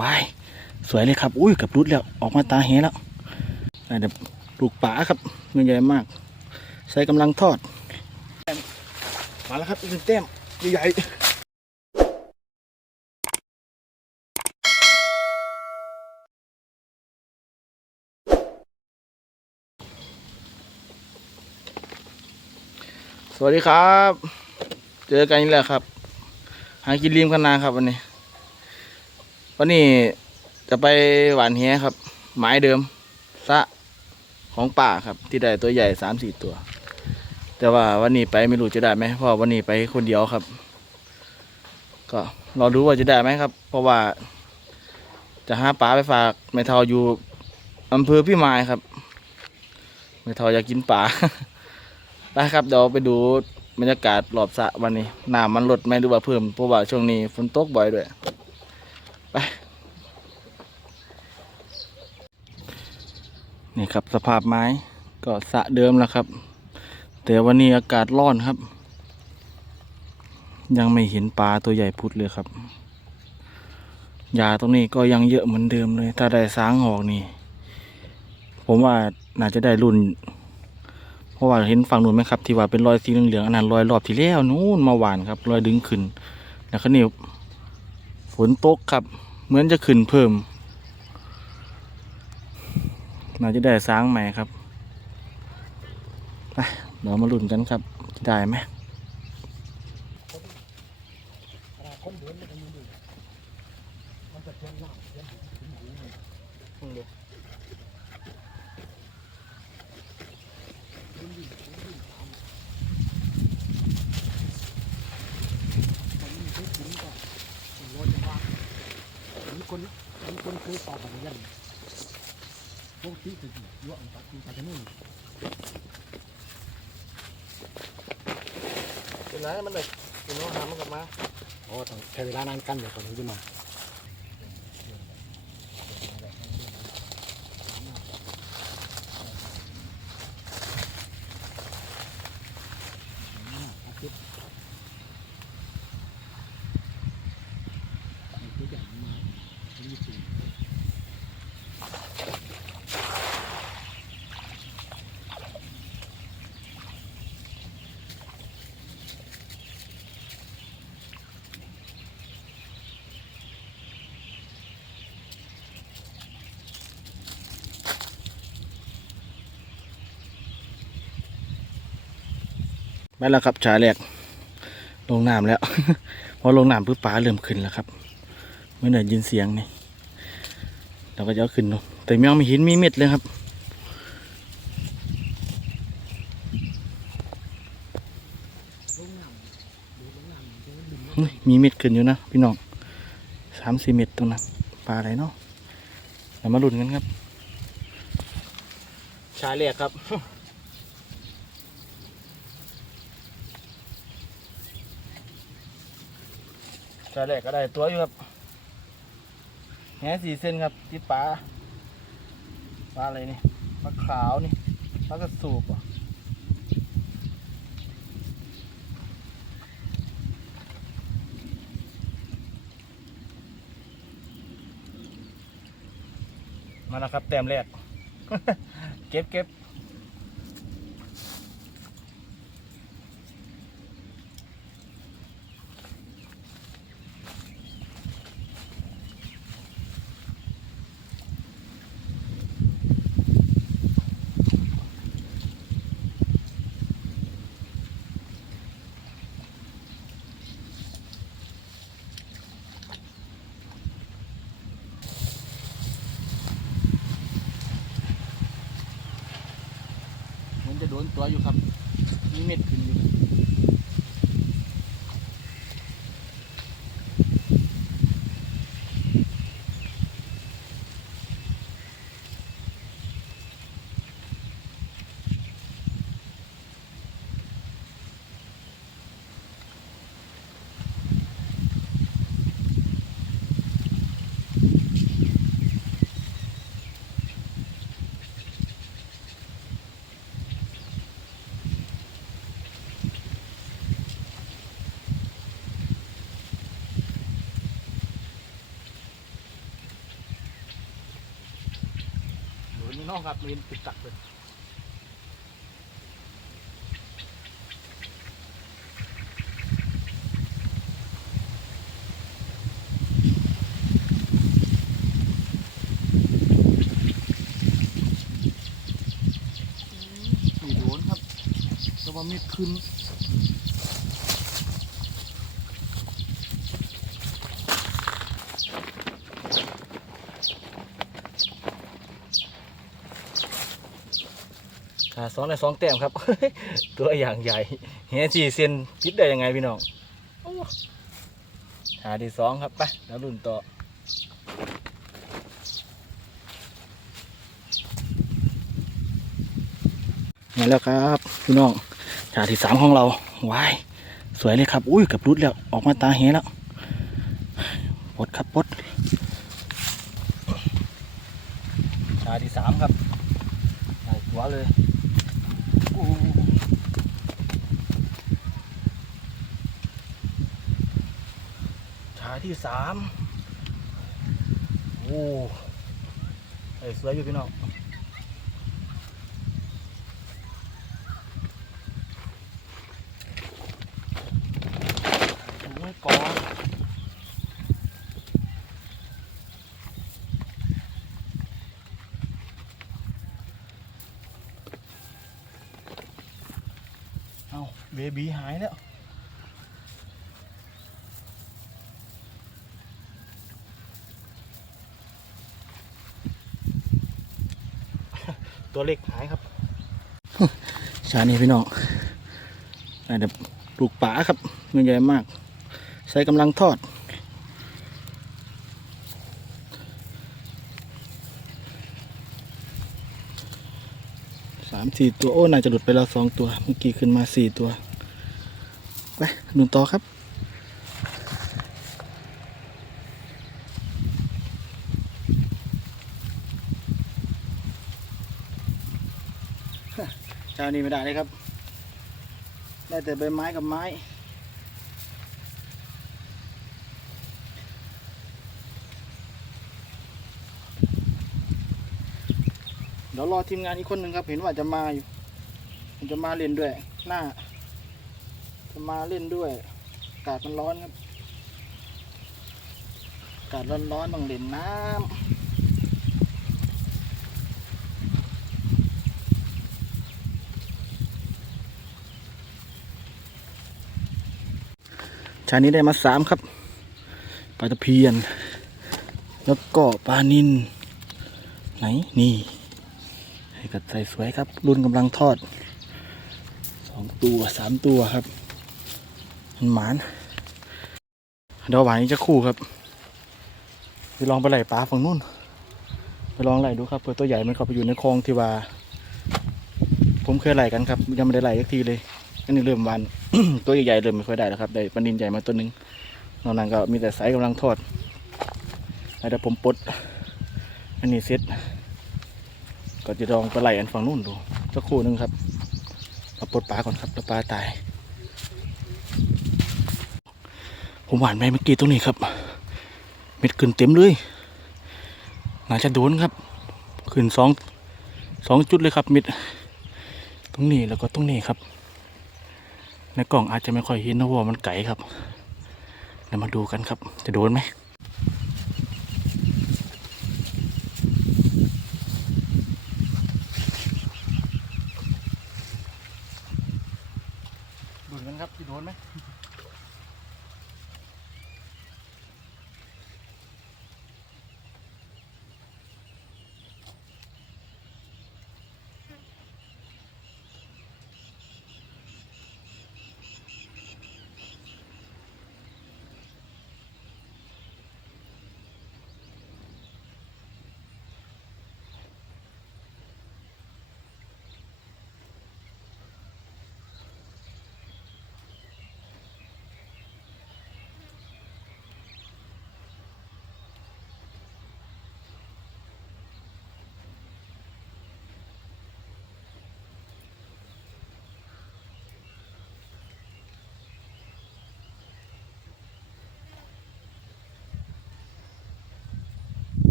วายสวยเลยครับ อุ้ยกับรุดแล้วออกมาตาแหแล้วได้แบบลูกป่าครับเงินใหญ่มาก ใส่กำลังทอด มาแล้วครับอีกหนึ่งแต้มใหญ่สวัสดีครับ เจอกันอีกแล้วครับ หากินริมคณาครับวันนี้ วันนี้จะไปหวานแหครับ หมายเดิมสะของป่าครับ ที่ได้ตัวใหญ่สามสี่ตัว แต่ว่าวันนี้ไปไม่รู้จะได้ไหมเพราะวันนี้ไปคนเดียวครับ ก็รอดูว่าจะได้ไหมครับ เพราะว่า จะหาปลาไปฝากแม่เทาอยู่อำเภอพี่มายครับแม่เทาอยากกินปลาได้ครับเดี๋ยวไปดูบรรยากาศรอบสระวันนี้น้ำมันลดไหมหรือว่าเพิ่มเพราะว่าช่วงนี้ฝนตกบ่อยด้วย ไป นี่ครับสภาพไม้ก็สะเดิมแล้วครับ แต่วันนี้อากาศร้อนครับ ยังไม่เห็นปลาตัวใหญ่พุดเลยครับยาตรงนี้ก็ยังเยอะเหมือนเดิมเลย ถ้าได้สางออกนี่ ผมว่าน่าจะได้รุ่น เพราะว่าเห็นฝั่งนู้นไหมครับ ที่ว่าเป็นรอยสีเหลืองๆอันนั้นรอยรอบที่แล้วนู้นมาหวานครับ รอยดึงขึ้นแล้วก็นี่ฝนตกครับ เหมือนจะขึ้นเพิ่ม น่าจะได้สร้างใหม่ครับไปเดี๋ยวมาลุ้นกันครับจะได้ไหมคนคนเคยตอบแบบนี้ พวกที่จะยั่วอันตัดที่ตาจะนู่นเป็นไรมันเลยเป็นน้องหามันกลับมาโอ้ต้องใช้เวลานานกันเดี๋ยวก่อนถึงจะมา แล้วครับชาแรกลงน้ำแล้ว พอลงน้ำปุ๊บปลาเริ่มขึ้นแล้วครับเมื่อไหร่ยินเสียงนี่เราก็จะเอาขึ้นเนาะแต่แมวไม่เห็นมีเม็ดเลยครับ มีเม็ดขึ้นอยู่นะพี่น้องสามสี่เม็ดตรงนั้นปลาอะไรเนาะเดี๋ยวมาลุ้นกันครับ ชายเรียกครับ ชายเรียกก็ได้ตัวอยู่ครับแหสี่เส้นครับที่ปลาปลาอะไรนี่ปลาขาวนี่ปลากระสูบอะมาแล้วครับแต้มแรก เก็บเก็บ อน ห้องครับมีติดตักเลยมีโดนครับแต่ว่ามีดขึ้น สองได้สองแต้มครับ ตัวอย่างใหญ่เฮียสี่เซนพิดได้ยังไงพี่น้องหาที่สองครับไปแล้วรุ่นต่อมาแล้วครับพี่น้องหาที่สามของเราวายสวยเลยครับ อุ้ยเกับรุดแล้ว ออกมาตาเฮแล้วปดครับปดหาที่สามครับใส่หัวเลย ที่สามโอ้เอ้ยสวยอยู่พี่น้องถุงกอนเอาเบบีหายแล้ว ตัวเล็กหายครับชานี่พี่น้องอาจจะปลูกป่าครับเงินใหญ่มาก ใส่กำลังทอด สามสี่ตัว โอ้ น่าจะหลุดไปแล้วสองตัว เมื่อกี้ขึ้นมาสี่ตัว ไปดูต่อครับ เจ้านี้ไม่ได้เลยครับ ได้แต่ใบไม้กับไม้ เดี๋ยวรอทีมงานอีกคนหนึ่งครับเห็นว่าจะมาอยู่มันจะมาเล่นด้วย หน้า จะมาเล่นด้วย อากาศมันร้อนครับ อากาศร้อนๆต้องเล่นน้ำานี้ได้มาสามครับ ปลาตะเพียน แล้วก็ปลานินไหน นี่ให้กัดใส่สวยครับ รุ่นกำลังทอดสองตัวสามตัวครับมันหมานเดี๋ยวหวานนี้จะคู่ครับไปลองไปไหลปลาฝั่งนู้นไปลองไหลดูครับเผื่อตัวใหญ่มันเข้าไปอยู่ในคลองที่ว่า ผมเคยไหลกันครับยังไม่ได้ไหลสักทีเลย อันนี้เริ่มวันตัวใหญ่ๆเริ่มไม่ค่อยได้แล้วครับ ได้ปลานินใหญ่มาตัวหนึ่งนอกนั้นก็มีแต่ไซส์กำลังทอดแล้วผมปลดอันนี้เซ็ตก็จะลองปลาไหลอันฝั่งนู้นดูสักครู่หนึงครับมาปลดปลาก่อนครับแล้วปลาตาย ผมหวานไปเมื่อกี้ตรงนี้ครับ เม็ดขึ้นเต็มเลยน่าจะโดนครับ ขึ้นสองสองจุดเลยครับเม็ดตรงนี้แล้วก็ตรงนี้ครับ ในกล่องอาจจะไม่ค่อยเห็นนะว่ามันไก่ครับเดี๋ยวมาดูกันครับ จะโดนไหม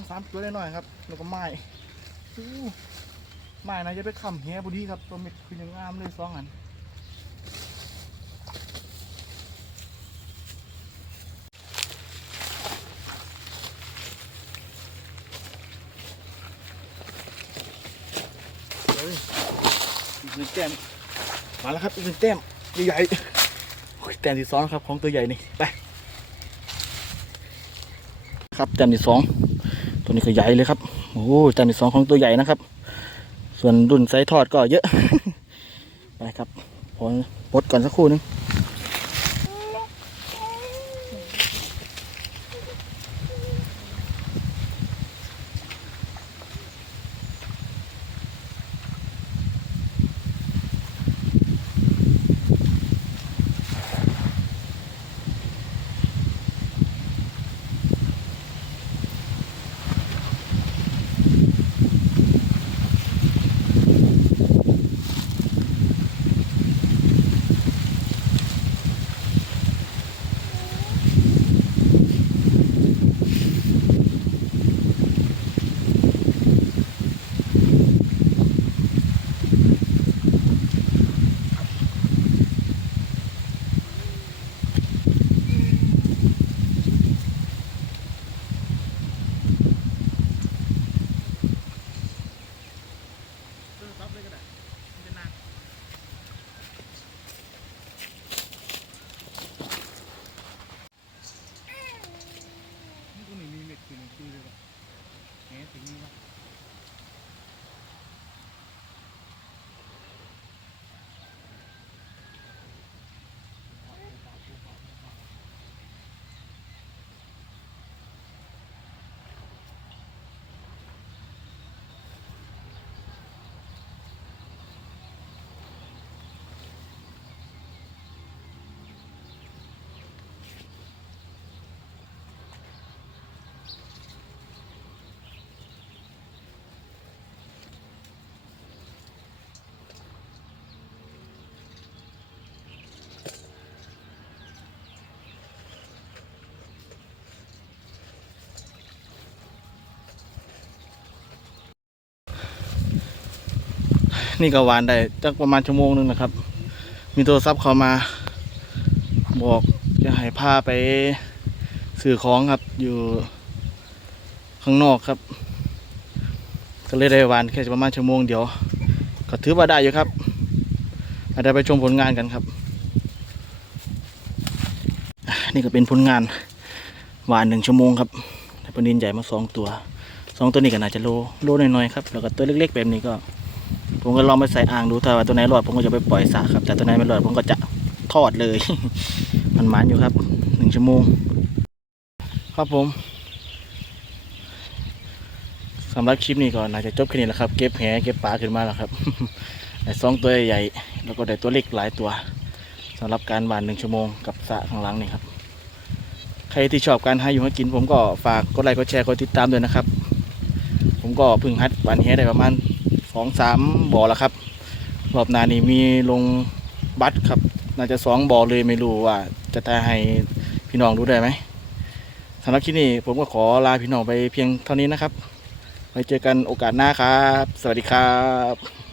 องสามตัวได้หน่อยครับ แล้วก็ไม้ไม้นะจะไปค้ำแหพอดีครับตัวเม็ดคือยังงามเลยสองอันเฮ้ยอีกหนึ่งแต้มมาแล้วครับอีกหนึ่งแต้มใหญ่ๆแต้มที่สองครับของตัวใหญ่นี่ไปครับแต้มที่สอง ตัวนี้ก็ใหญ่เลยครับ โอ้แต้มที่สองของตัวใหญ่นะครับ ส่วนรุ่นไซส์ทอดก็เยอะ ไปครับพอปลดก่อนสักครู่นึง นี่ก็หวานได้จักประมาณชั่วโมงหนึงนะครับ มีโทรศัพท์เข้ามา บอกจะให้พาไปสื่อของครับอยู่ข้างนอกครับ ก็เลยได้หวานแค่ประมาณชั่วโมงเดียว ก็ถือว่าได้อยู่ครับอาจจะไปชมผลงานกันครับ นี่ก็เป็นผลงานหวานหนึ่งชั่วโมงครับปนินใหญ่มาสองตัวสองตัวนี้ก็น่าจะโลโลหน่อยๆครับ แล้วก็ตัวเล็กๆแบบนี้ก็ ผมก็ลองไปใส่อ่างดูถ้าว่าตัวไหนรอดผมก็จะไปปล่อยสระครับ แต่ตัวไหนไม่รอดผมก็จะทอดเลย มันมันอยู่ครับหนึ่งชั่วโมง ครับผมสำหรับคลิปนี้ก็น่าจะจบแค่นี้แหละครับ เก็บแหเก็บปลาขึ้นมาแล้วครับไอ้สองตัวใหญ่แล้วก็ได้ตัวเล็กหลายตัวสำหรับการหวานหนึ่งชั่วโมงกับสระข้างหลังนี่ครับ ใครที่ชอบการให้อยู่ให้กิน ผมก็ฝากกดไลค์กดแชร์กดติดตามด้วยนะครับ ผมก็เพิ่งฮัดหวานแหได้ประมาณ สองสามบ่อแล้วครับ รอบหน้านี้มีลงบัตรครับ น่าจะสองบ่อเลยไม่รู้ว่า จะทายให้พี่น้องรู้ได้ไหมสำหรับคลิปนี้ผมก็ขอลาพี่น้องไปเพียงเท่านี้นะครับไว้เจอกันโอกาสหน้าครับ สวัสดีครับ